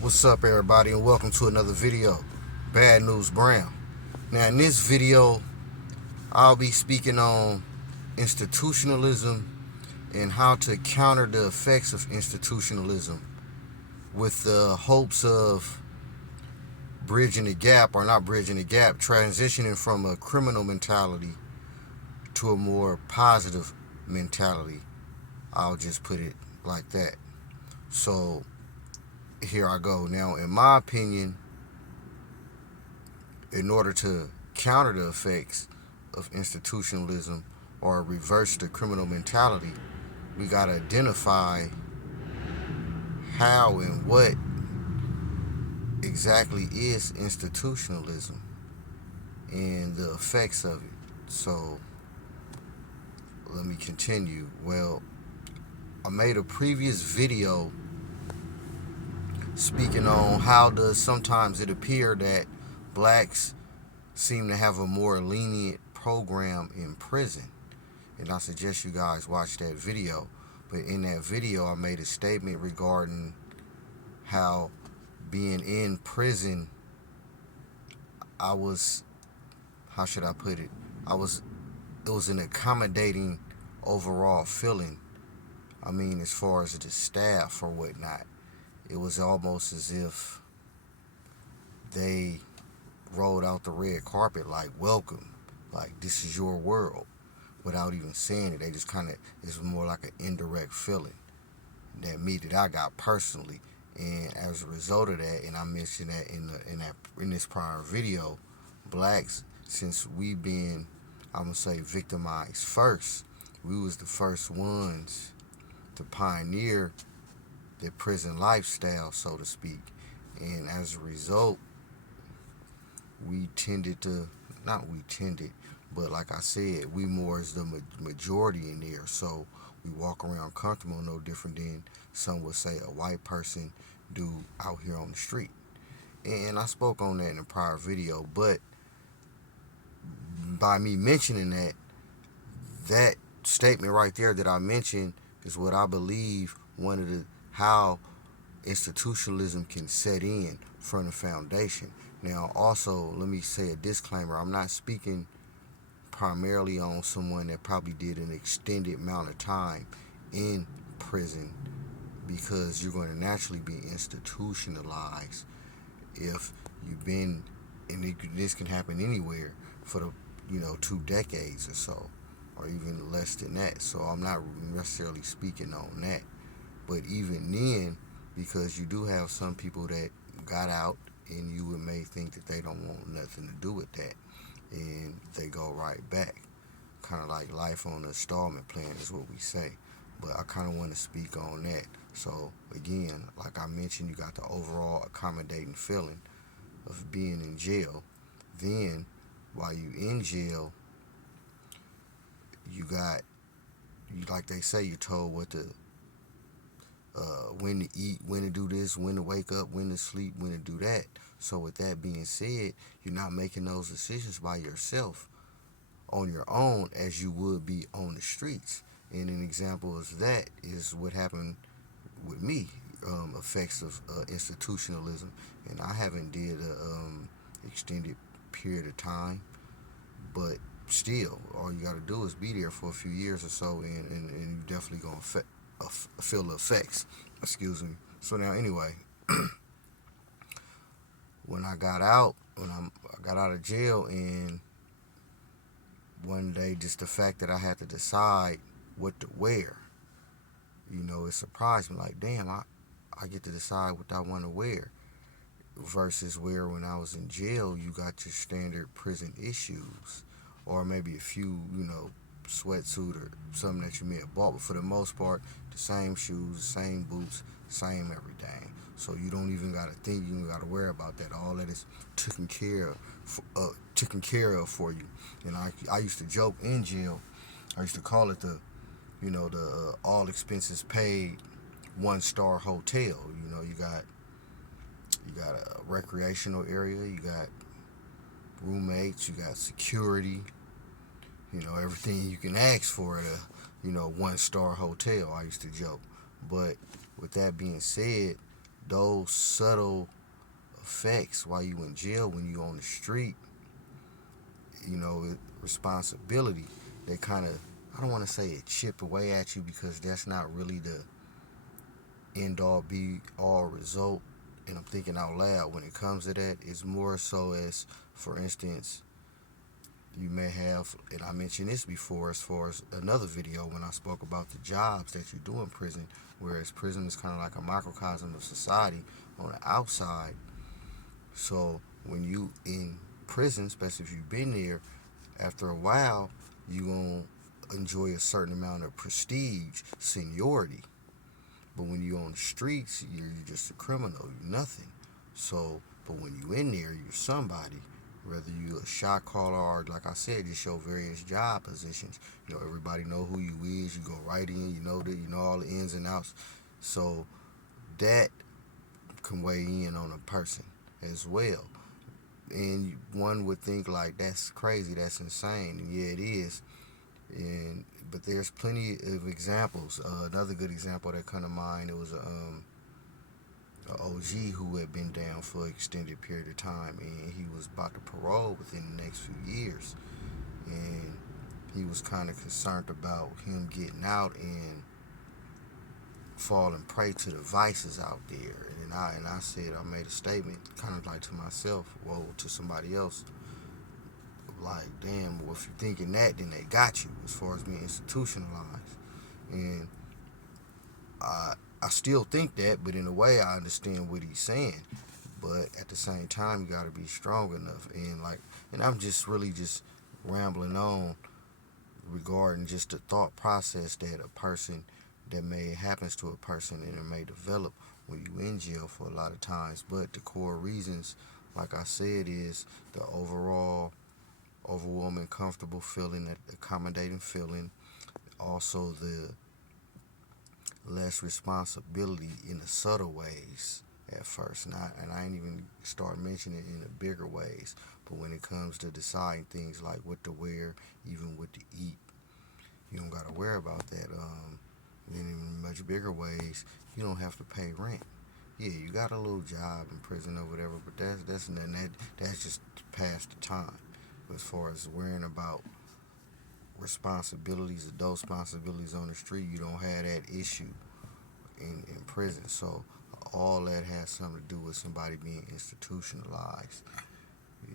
What's up, everybody, and welcome to another video. Bad News Brown. Now, in this video, I'll be speaking on institutionalism and how to counter the effects of institutionalism with the hopes of bridging the gap, or not bridging the gap, transitioning from a criminal mentality to a more positive mentality. I'll just put it like that. So, here I go. Now, in my opinion, in order to counter the effects of institutionalism or reverse the criminal mentality, we got to identify how and what exactly is institutionalism and the effects of it. So let me continue. Well, I made a previous video speaking on how does sometimes it appear that blacks seem to have a more lenient program in prison. And I suggest you guys watch that video. But in that video, I made a statement regarding how being in prison, I was, how should I put it? It was an accommodating overall feeling. I mean, as far as the staff or whatnot, it was almost as if they rolled out the red carpet like, welcome, like this is your world, without even saying it. They just kind of, it was more like an indirect feeling that I got personally. And as a result of that, and I mentioned that in this prior video, blacks, since we been, I'm gonna say, victimized first, we was the first ones to pioneer the prison lifestyle, so to speak. And as a result, we tended to, not we tended, but like I said, we more as the majority in there. So we walk around comfortable, no different than some would say a white person do out here on the street. And I spoke on that in a prior video, but by me mentioning that statement right there that I mentioned is what I believe one of the, how institutionalism can set in from the foundation. Now, also, let me say a disclaimer. I'm not speaking primarily on someone that probably did an extended amount of time in prison, because you're going to naturally be institutionalized if you've been, and this can happen anywhere, for the 2 decades or so, or even less than that. So I'm not necessarily speaking on that. But even then, because you do have some people that got out, and you may think that they don't want nothing to do with that, and they go right back. Kind of like life on the installment plan is what we say. But I kind of want to speak on that. So again, like I mentioned, you got the overall accommodating feeling of being in jail. Then, while you in jail, you got, like they say, you're told what to, when to eat, when to do this, when to wake up, when to sleep, when to do that. So with that being said, you're not making those decisions by yourself on your own as you would be on the streets. And an example of that is what happened with me, effects of institutionalism. And I haven't did a extended period of time, but still, all you got to do is be there for a few years or so, and you definitely going to feel the effects. Excuse me. So now, anyway, when I got out, I got out of jail, and one day, just the fact that I had to decide what to wear, it surprised me. Like, damn, I get to decide what I want to wear. Versus where when I was in jail, you got your standard prison issues, or maybe a few, sweatsuit or something that you may have bought. But for the most part, the same shoes, the same boots, same everything. So you don't even got to think, you don't got to worry about that. All that is taken care of for you. And I used to joke in jail. I used to call it the all expenses paid 1-star hotel. You got a recreational area, you got roommates, you got security, everything you can ask for at a 1-star hotel. I used to joke. But with that being said, those subtle effects while you in jail, when you on the street, responsibility, they kind of, I don't want to say it chip away at you, because that's not really the end all be all result. And I'm thinking out loud when it comes to that. It's more so as, for instance, you may have, and I mentioned this before as far as another video when I spoke about the jobs that you do in prison, whereas prison is kind of like a microcosm of society on the outside. So when you in prison, especially if you've been there, after a while, you going to enjoy a certain amount of prestige, seniority. But when you're on the streets, you're just a criminal, you're nothing. So, but when you in there, you're somebody. Whether you a shot caller or, like I said, just show various job positions. Everybody know who you is. You go right in. You know all the ins and outs. So that can weigh in on a person as well. And one would think like, that's crazy, that's insane, and yeah, it is. But there's plenty of examples. Another good example that come to mind, it was a OG who had been down for an extended period of time, and he was about to parole within the next few years, and he was kind of concerned about him getting out and falling prey to the vices out there. And I said, I made a statement kind of like to myself, well, to somebody else, like, damn, well, if you're thinking that, then they got you as far as being institutionalized. And I still think that, but in a way I understand what he's saying. But at the same time, you got to be strong enough. And I'm just really just rambling on regarding just the thought process that a person, that may happens to a person, and it may develop when you in jail for a lot of times. But the core reasons, like I said, is the overall overwhelming comfortable feeling, that accommodating feeling, also the less responsibility in the subtle ways at first, and I ain't even start mentioning it in the bigger ways. But when it comes to deciding things like what to wear, even what to eat, you don't gotta worry about that. In much bigger ways, you don't have to pay rent. Yeah, you got a little job in prison or whatever, but that's nothing. That's just past the time. As far as worrying about responsibilities, adult responsibilities on the street, you don't have that issue in prison. So all that has something to do with somebody being institutionalized,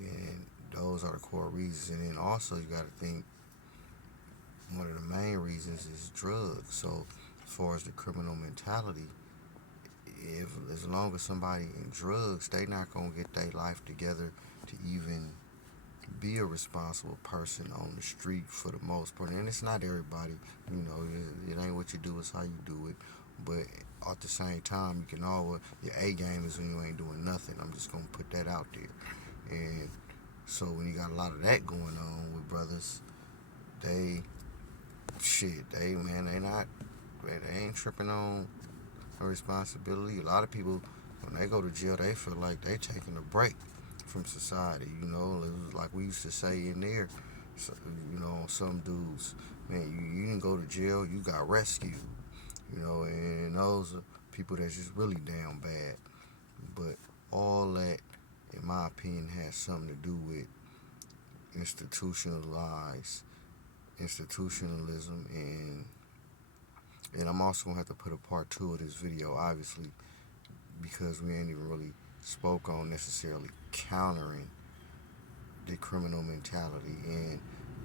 and those are the core reasons. And then also you got to think, one of the main reasons is drugs. So as far as the criminal mentality, if as long as somebody in drugs, they not gonna get their life together to even be a responsible person on the street for the most part. And it's not everybody, it ain't what you do, it's how you do it. But at the same time, you can always, your A game is when you ain't doing nothing. I'm just gonna put that out there. And so when you got a lot of that going on with brothers, they ain't tripping on a responsibility. A lot of people, when they go to jail, they feel like they taking a break from society. It was like we used to say in there, some dudes, man, you didn't go to jail, you got rescued. And those are people that's just really down bad. But all that, in my opinion, has something to do with institutionalism, and I'm also gonna have to put a part 2 of this video, obviously, because we ain't even really spoke on necessarily countering the criminal mentality, and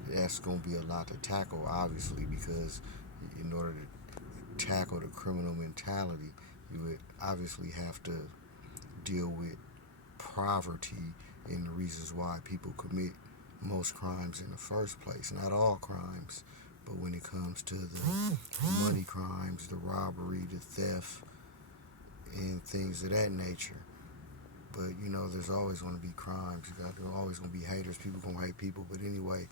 that's gonna be a lot to tackle, obviously, because in order to tackle the criminal mentality, you would obviously have to deal with poverty and the reasons why people commit most crimes in the first place. Not all crimes, but when it comes to the money crimes, the robbery, the theft, and things of that nature. But there's always going to be crimes. There's always going to be haters. People going to hate people. But anyway,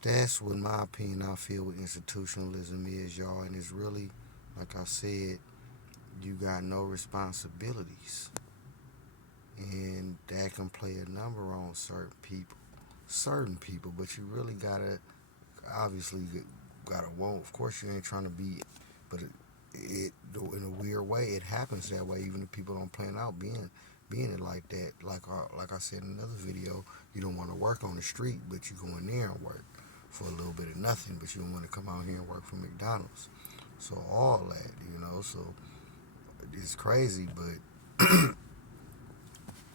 that's what, in my opinion, I feel what institutionalism is, y'all. And it's really, like I said, you got no responsibilities, and that can play a number on certain people. But you really gotta, obviously, gotta want. Of course, you ain't trying to be, but in a weird way, it happens that way. Even if people don't plan out being it like that. Like I said in another video, you don't want to work on the street, but you go in there and work for a little bit of nothing. But you don't want to come out here and work for McDonald's. So all that, so it's crazy, but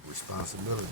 responsibility.